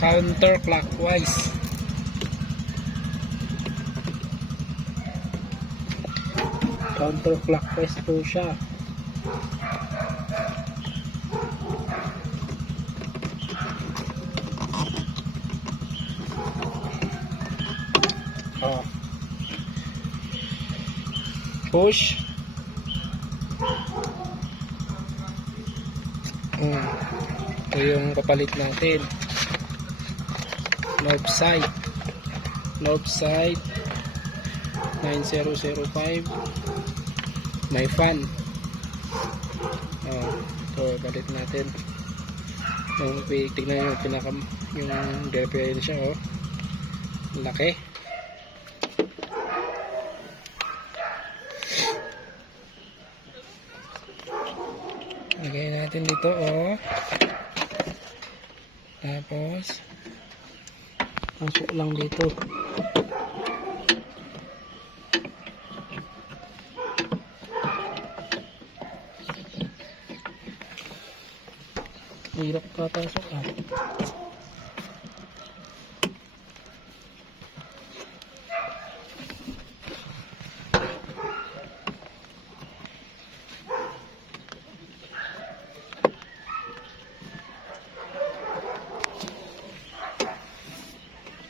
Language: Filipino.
counterclockwise. Counterclockwise po siya. Oh. Push. Ito yung kapalit natin. North side 9005. May fan. Ito balit natin. Tignan nyo yung diferensya. Laki. Lagay natin dito tapos pasok lang dito. Hirap papasok